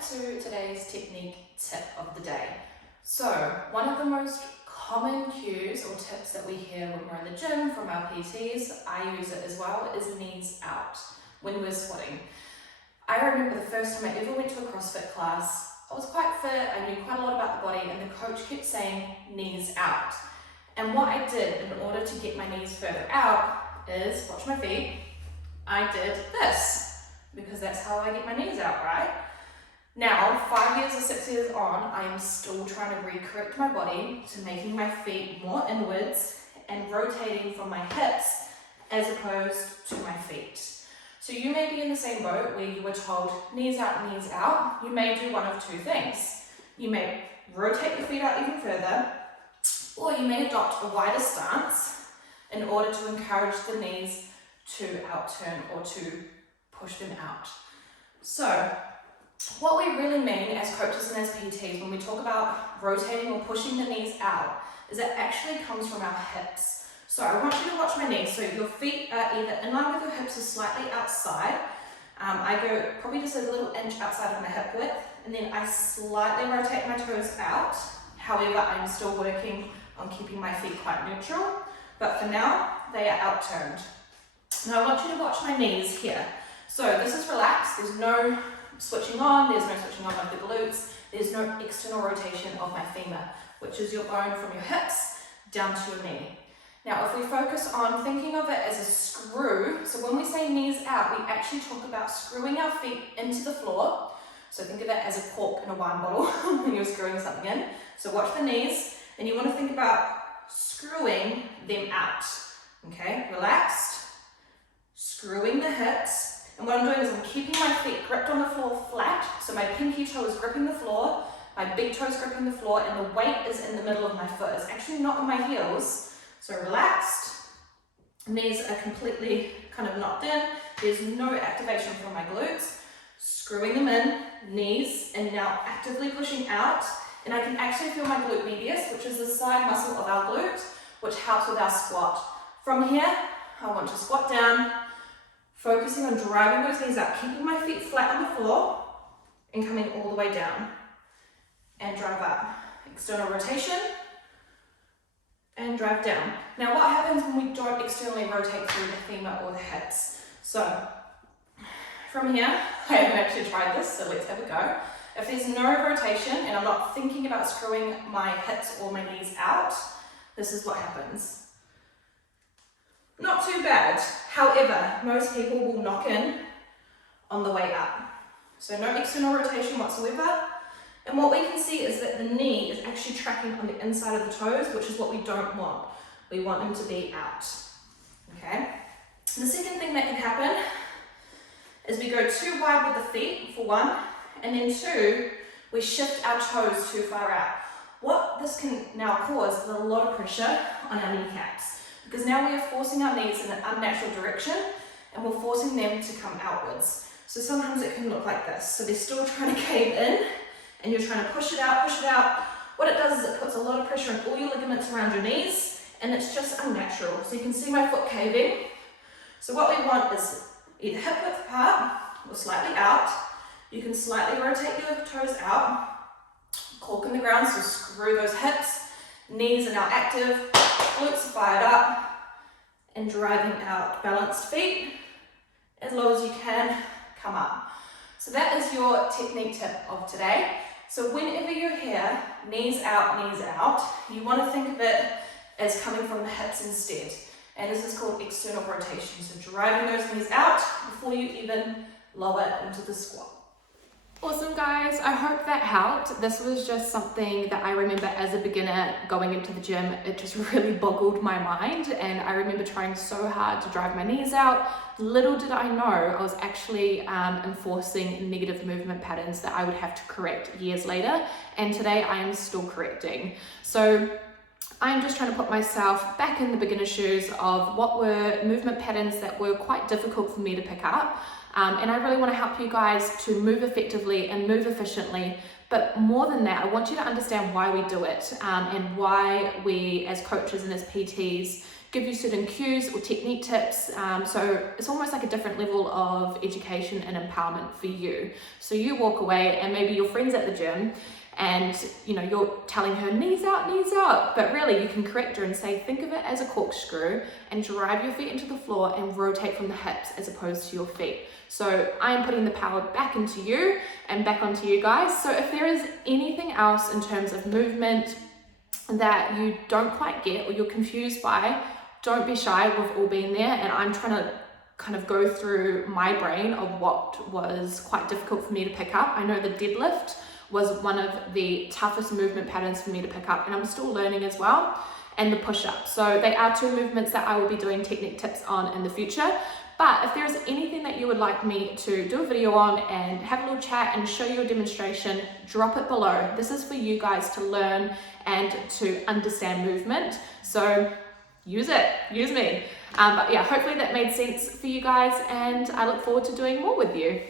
to today's technique tip of the day. So one of the most common cues or tips that we hear when we're in the gym from our PTs, I use it as well, is knees out when we're squatting. I remember the first time I ever went to a CrossFit class, I was quite fit, I knew quite a lot about the body, and the coach kept saying knees out. And what I did in order to get my knees further out is, watch my feet, I did this, because that's how I get my knees out, right? Now, 5 years or 6 years on, I am still trying to recorrect my body to making my feet more inwards and rotating from my hips as opposed to my feet. So you may be in the same boat where you were told knees out, knees out. You may do one of two things. You may rotate your feet out even further, or you may adopt a wider stance in order to encourage the knees to outturn or to push them out. So what we really mean as coaches and as PTs when we talk about rotating or pushing the knees out is it actually comes from our hips. So I want you to watch my knees. So your feet are either in line with your hips or slightly outside. I go probably just a little inch outside of my hip width, and then I slightly rotate my toes out. However, I'm still working on keeping my feet quite neutral, but for now, they are outturned. Now I want you to watch my knees here. So this is relaxed, there's no switching on, there's no switching on of the glutes, there's no external rotation of my femur, which is your bone from your hips down to your knee. Now if we focus on thinking of it as a screw, so when we say knees out, we actually talk about screwing our feet into the floor. So think of it as a cork in a wine bottle when you're screwing something in. So watch the knees, and you want to think about screwing them out. Okay, relaxed, screwing the hips, and what I'm doing is I'm keeping my feet gripped on the floor flat, so my pinky toe is gripping the floor, my big toe is gripping the floor, and the weight is in the middle of my foot. It's actually not on my heels. So relaxed, knees are completely kind of knocked in, there's no activation from my glutes, screwing them in, knees, and now actively pushing out, and I can actually feel my glute medius, which is the side muscle of our glute, which helps with our squat. From here, I want to squat down, focusing on driving those knees out, keeping my feet flat on the floor, and coming all the way down, and drive up. External rotation, and drive down. Now what happens when we don't externally rotate through the femur or the hips? So from here, I haven't actually tried this, so let's have a go. If there's no rotation and I'm not thinking about screwing my hips or my knees out, this is what happens. Not too bad. However, most people will knock in on the way up. So no external rotation whatsoever. And what we can see is that the knee is actually tracking on the inside of the toes, which is what we don't want. We want them to be out, okay? The second thing that can happen is we go too wide with the feet, for one, and then two, we shift our toes too far out. What this can now cause is a lot of pressure on our kneecaps, because now we are forcing our knees in an unnatural direction, and we're forcing them to come outwards. So sometimes it can look like this. So they're still trying to cave in, and you're trying to push it out, push it out. What it does is it puts a lot of pressure on all your ligaments around your knees, and it's just unnatural. So you can see my foot caving. So what we want is either hip width apart or slightly out. You can slightly rotate your toes out, cork in the ground, so screw those hips. Knees are now active, glutes are fired up, and driving out. Balanced feet, as low as you can, come up. So that is your technique tip of today. So whenever you're here, knees out, you want to think of it as coming from the hips instead. And this is called external rotation. So driving those knees out before you even lower into the squat. Awesome guys, I hope that helped. This was just something that I remember as a beginner going into the gym, it just really boggled my mind, and I remember trying so hard to drive my knees out. Little did I know I was actually enforcing negative movement patterns that I would have to correct years later, and today I am still correcting. So I'm just trying to put myself back in the beginner shoes of what were movement patterns that were quite difficult for me to pick up. And I really want to help you guys to move effectively and move efficiently. But more than that, I want you to understand why we do it, and why we as coaches and as PTs give you certain cues or technique tips. So it's almost like a different level of education and empowerment for you. So you walk away and maybe your friend's at the gym and you're telling her knees out, but really you can correct her and say, think of it as a corkscrew and drive your feet into the floor and rotate from the hips as opposed to your feet. So I am putting the power back into you and back onto you guys. So if there is anything else in terms of movement that you don't quite get or you're confused by, don't be shy. We've all been there, and I'm trying to kind of go through my brain of what was quite difficult for me to pick up. I know the deadlift was one of the toughest movement patterns for me to pick up, and I'm still learning as well, and the push-up. So they are two movements that I will be doing technique tips on in the future. But if there's anything that you would like me to do a video on and have a little chat and show you a demonstration, drop it below. This is for you guys to learn and to understand movement. So use it, use me. But yeah, hopefully that made sense for you guys, and I look forward to doing more with you.